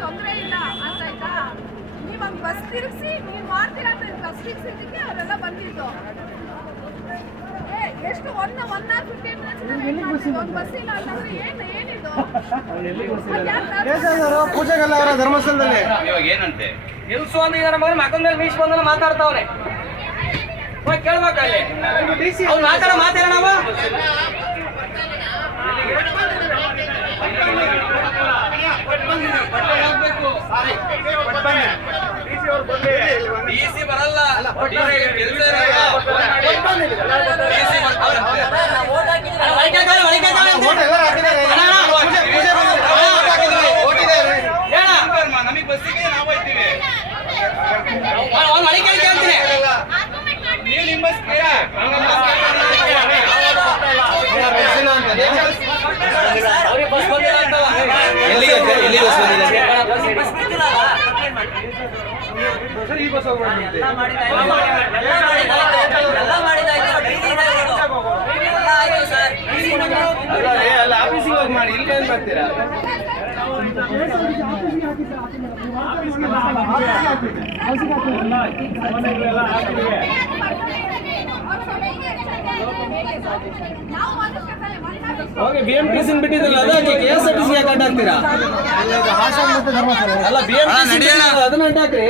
ತೊಂದರೆ ಇಲ್ಲ ಅಂತ ಆಯ್ತಾ. ನೀವಂಗ್ ಬಸ್ ತಿರುಗಿಸಿ ನೀವು ಮಾಡ್ತೀರಾ ಅಂತ ಕಷ್ಟಿಸಿದ್ದಕ್ಕೆ ಅವರೆಲ್ಲ ಬಂದಿದ್ದು. ಎಷ್ಟು 1 hour 15 minutes ಒಂದು ಬಸ್ ಇಲ್ಲ ಅಂತಂದ್ರೆ ಏನಿದು ಪೂಜೆಗೆಲ್ಲ ಅವರ ಧರ್ಮಸ್ಥಳದಲ್ಲಿ ಇವಾಗ ಏನಂತೆ ಎಲ್ ಸ್ವಾಮಿ ಇದರ ಮಗನ ಮಕ್ಕಳ ಮೇಲೆ ಮೀಸ್ ಬಂದಲ್ಲ ಮಾತಾಡ್ತಾವನೆ. ಹೋಗಿ ಕೇಳ್ಬೇಕಲ್ಲಿ ಅವ್ನು ಮಾತಾಡ ನಾವು ಡಿಸಿ ಬರಲ್ಲ ನಮಗೆ ಬಸ್ಸಿಗೆ ನಾವು ಹೋಗ್ತೀವಿ. ಕೇಳ್ತೀನಿ ನೀವು ನಿಮ್ಮ ಬಸ್ ಆಫೀಸಿಗೆ ಹೋಗಿ ಮಾಡಿ ಇಲ್ಲಿ ಏನ್ ಮಾಡ್ತೀರಾ? BMTC ಬಿಟ್ಟಿದ್ದಲ್ಲ ಅದಕ್ಕೆ KSRTC ಯಾಕೆ ಅಡ್ಡ ಹಾಕ್ತೀರಾ? ಅಲ್ಲ BMTC ಅದನ್ನ ಅಡ್ಡ ಹಾಕ್ರಿ.